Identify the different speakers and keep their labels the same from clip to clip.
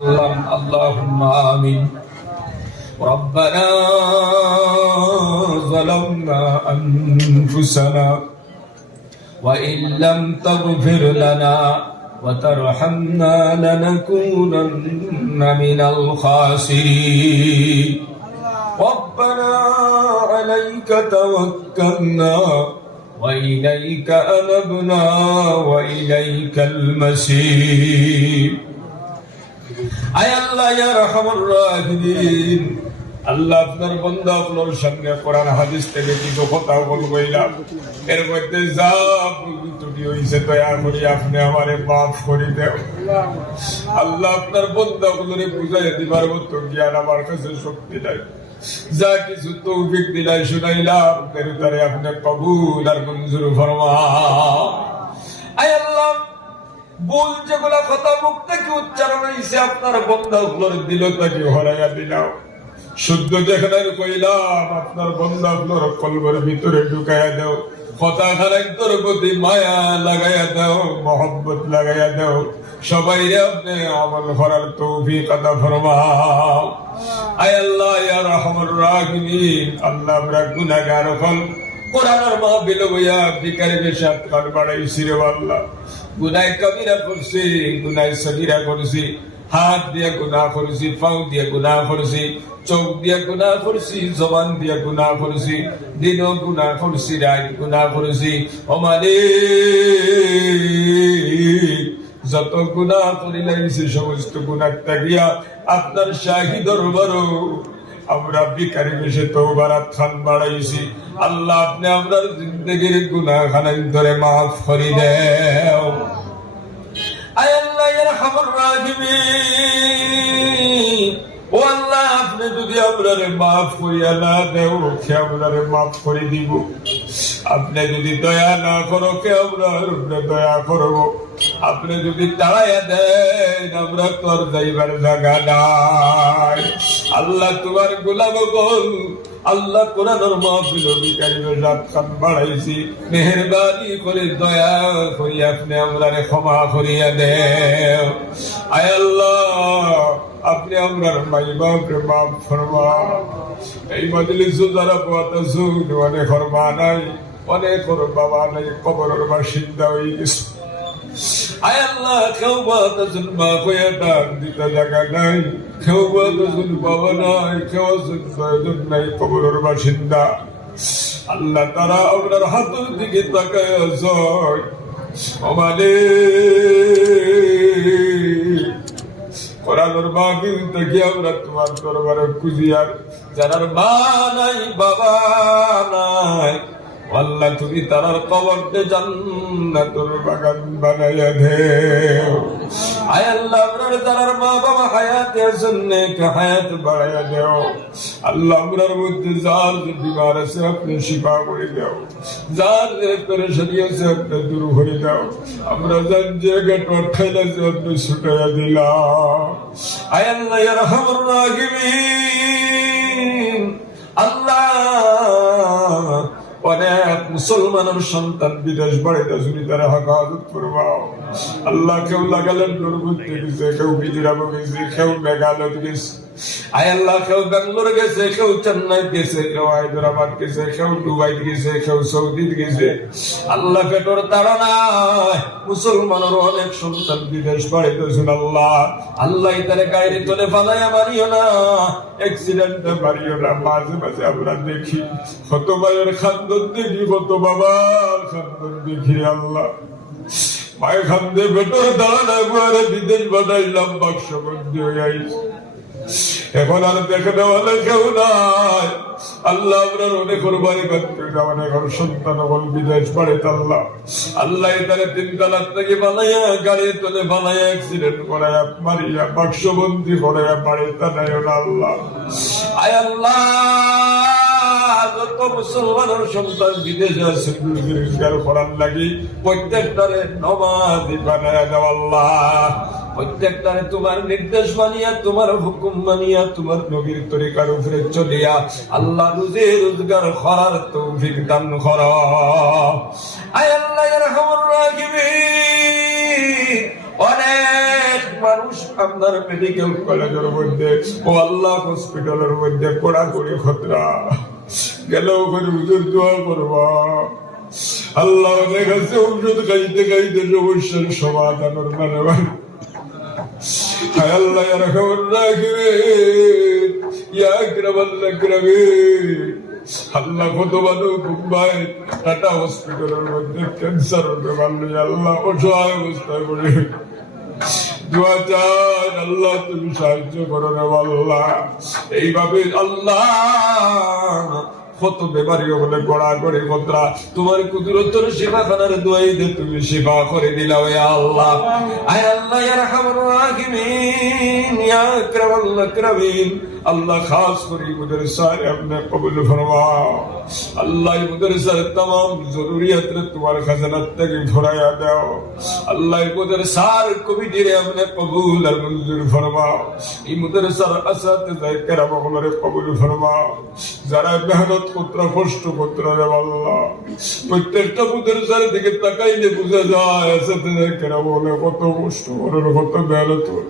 Speaker 1: اللهم آمين. ربنا ظلمنا أنفسنا وإن لم تغفر لنا وترحمنا لنكونن من الخاسرين. ربنا عليك توكلنا وإليك أنبنا وإليك المسير আল্লাহ হাদিস কথা বল যা দেও জ্ঞান শক্তি নাই। কিছু তৌফিক দিলাই শুনাইলাম, তেরু কবুল আর মঞ্জুর ফরমা আয় আল্লাহ ভুল যেগুলা কথা মুখ থেকে উচ্চারণ হয়েছে আপনার বন্ধা গুলোর দিল তাকে হরাইয়া দিলাম। শুদ্ধ যেখানে কইলাম, আপনার বন্ধা গুলোর কলবের ভিতরে ঢুকাইয়া দাও। কথা খারাক্তর প্রতি মায়া লাগাইয়া দাও, মহব্বত লাগাইয়া দাও। সবাই আপনি আমল করার তৌফিক আদা ফরমাও। আয় আল্লাহ, ইয়া রহমান রাহিমিন। আল্লাহ আমরা গুনাহগার হল। কোরআনের মাহফিল বইয়া ভিকারি বেশাত কার বাড়াইছি রে আল্লাহ। গুনায় কবিরা করছি, গুনায় সগিরা করছি, হাত দিয়ে গুনাহ করছি, পাও দিয়ে গুনাহ করছি, চোখ দিয়ে গুনাহ করছি, জবান দিয়ে গুনাহ করছি, দিনও গুনাহ করছি, রাত গুনাহ করছি। ওমারে যত গুনাহ করিলাইছি সমস্ত গুনাহ তাগিয়া আপনার শাহী দরবারও আমরা বিকারি বেশে তৌবারাত খান বাড়াইছি। আল্লাহ আপনি আমরা জিন্দগির গুনাহ খানাই ধরে মাফ করি দেও। আল্লাহ আল্লাহ, আপনি যদি মাফ দেও, কে আমরারে মাফ করে দিব? আপনি যদি দয়া না করো, কে উপরে দয়া করব? আপনি যদি তাড়াইয়া দেন, আমরা তোর যাইবার জায়গা নাই। আল্লাহ তোমার গোলাম বল আল্লাহ কোরআনের মাহফিল বিকারী রাত খান বাড়াইছি। মেহরবানি করে দয়া করি আপনি আমরারে ক্ষমা করিয়া দেও আয় আল্লাহ, আপনি আমরার মাই বাপরে মাফ ফরমা। এই মজলিস যারা পাতা সুদ অনেক মা নাই, অনেক বাবা নাই কবরের বাসিন্দা হয়ে গেছে। আয় আল্লাহ কেউ বাতাসুন মা কয়া দান দিতে জায়গা নাই কেউ বাতাসুন বাবা নাই কেউ আসুন প্রয়োজন নাই কবরের বাসিন্দা আল্লাহ তারা আপনার হাতের দিকে তাকায় যায় আমাদের কোরআনের মাহফিল থেকে আমরা তোমার দরবারে খুঁজিয়ার যারার মা নাই, বাবা নাই আল্লাহ তুমি তারার কবরতে জান্নাতুল বাগান বানাইয়া দেও। আয় আল্লাহ আপনার তারার মা বাবা হায়াতে আছেন, নেক হায়াত বাড়াইয়া দেও। আল্লাহ আপনার মধ্যে যার যে বিমার আছে, আপনি শিফা করে দাও। যার যে পেরেশানি আছে, আপনি দূর করে দাও। আমরা যার যে গেট খাইলে আছে আপনি ছুটাইয়া দিলাম। আয় আল্লাহ রহমান রাহিমিন মুসলমানের সন্তান বিদেশ বাড়িতে তুমি তারা হেফাজত করবাও আল্লাহ কেউ লাগালেন কেউ বিজুরাবো গেছে কেউ মেঘালয় গেছে আয় আল্লাহ, কেউ বেঙ্গলোর গেছে, কেউ চেন্নাই গেছে, কেউ হায়দ্রাবাদ গেছে, কেউ দুবাই গেছে, কেউ সৌদি গেছে। আল্লাহ পেটর তারা নাই মুসলমানের অনেক সন্তান বিদেশ বাড়িতে আল্লাহ। আল্লাহ তারে গাড়ি তোলে ফালাইয়া মারিও না অ্যাক্সিডেন্টে মারিও না। মাঝে মাঝে আমরা দেখি, কত মায়ের খান্দন দেখি, কত বাবার খান্দন দেখি আল্লাহ। মায়ের খান্দে ভেতরে দাঁড়ান বিদেশ বানাইলাম বাক্স বন্দি হয়ে আইছে। এখন আর দেখে দেওয়ালে কেউ নাই। আল্লাহ আপনার অনেক কোরবানি করতে অনেক সন্তান বল বিদেশ বাড়িতে আল্লাহ। আল্লাহ তারে তিন তালাক থেকে বানাইয়া গাড়ি তোলে বানাইয়া অ্যাক্সিডেন্ট করাইয়া, মারিয়া, বাক্সবন্দি করাইয়া বাড়িতে নাই আল্লাহ। আয় আল্লাহ, যত মুসলমানের সন্তান বিদেশে আছে রোজগার করার লাগি, প্রত্যেকটারে নমাজি বানায়া আল্লাহ। প্রত্যেকটারে তোমার নির্দেশ মানিয়া, তোমার হুকুম মানিয়া, তোমার নবীর তরিকার উপরে চলিয়া আল্লাহ রুজি রোজগার করার তৌফিক দান কর। আয় আল্লাহ খবর রাখিবি অনেক মানুষ আপনার মেডিকেল কলেজের মধ্যে ও আল্লাহ হসপিটালের মধ্যে কড়াকড়ি খতরা। গেল ওখানে হুজুর দোয়া করবা। আল্লাহ অনেক আছে ঔষধ খাইতে খাইতে সমস্যার সমাধানের মানে আল্লাহ কত মুম্বাই টাটা হসপিটালের মধ্যে ক্যান্সার হতে আল্লাহ অসহায় অবস্থায় আল্লাহ তুমি সাহায্য এইভাবে আল্লাহ কত বেমারি হলে গড়া করে কতরা তোমার কুদুরতর সেবা খানার দোয়াই দে তুমি সেবা করে দিলা ওই আল্লাহ। আয় আল্লাহ ইয়া রাহমান রাহিমিন, ইয়া আকরামাল আকরামিন। আল্লাহ খাস করে মুদের সারে আপনি কবুল ফরমাও আল্লাহ মুদের সারে तमाम জরুরিয়াত তোমার খাজানাত থেকে ভরায়া দাও আল্লাহ মুদের সার কমিটিরে আপনি কবুল আর মঞ্জুর ফরমাও এই মুদের সার আসাতে যায় কেরাম আমলরে কবুল ফরমাও যারা মেহনত করতে কষ্ট করতে রে আল্লাহ প্রত্যেকটা মুদের সার দিকে তাকাইলে বোঝা যায় আসাতে যায় কেরাম আমলে কত কষ্ট করে কত মেহনত করে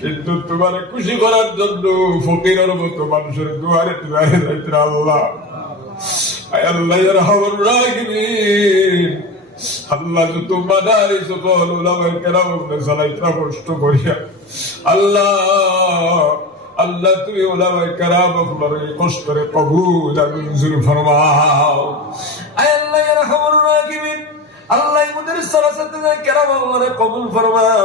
Speaker 1: কিন্তু তোমার খুশি করার জন্য ফকিরের মতো মানুষের দুয়ারে দুয়ারে যাইতে আল্লাহ। আল্লাহ হাওয়ার রাগিবিন আল্লাহ যত মাদারি সকল উলামায়ে কষ্ট করিয়া। কবুল আর মঞ্জুর ফরমাও। আয় আল্লাহ আল্লাহ মুদের আল্লাহরে কবুল ফরমাও।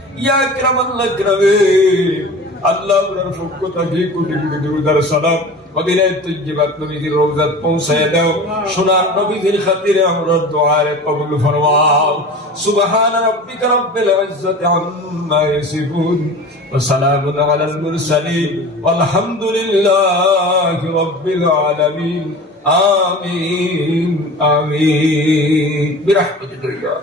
Speaker 1: ইয়া কিরামাল্লাহ কিরামিন আল্লাহ আপনার পক্ষ থেকে কোটি কোটি দুরুদার সালাম মদিনায় তৈজিবাত নবীজির রোজাত পৌঁছায় দাও। সোনার নবীজির খাতিরে আমরা দোয়ারে কবুল ফরমাও। সুবহান রাব্বিকা রাব্বিল ইজ্জাতি আম্মা ইয়াসিফুন ওয়া সালামুন আলাল মুরসালিন। ওয়ালহামদুলিল্লাহি রাব্বিল আলামিন। আমিন আমিন। বিরহমাতিকা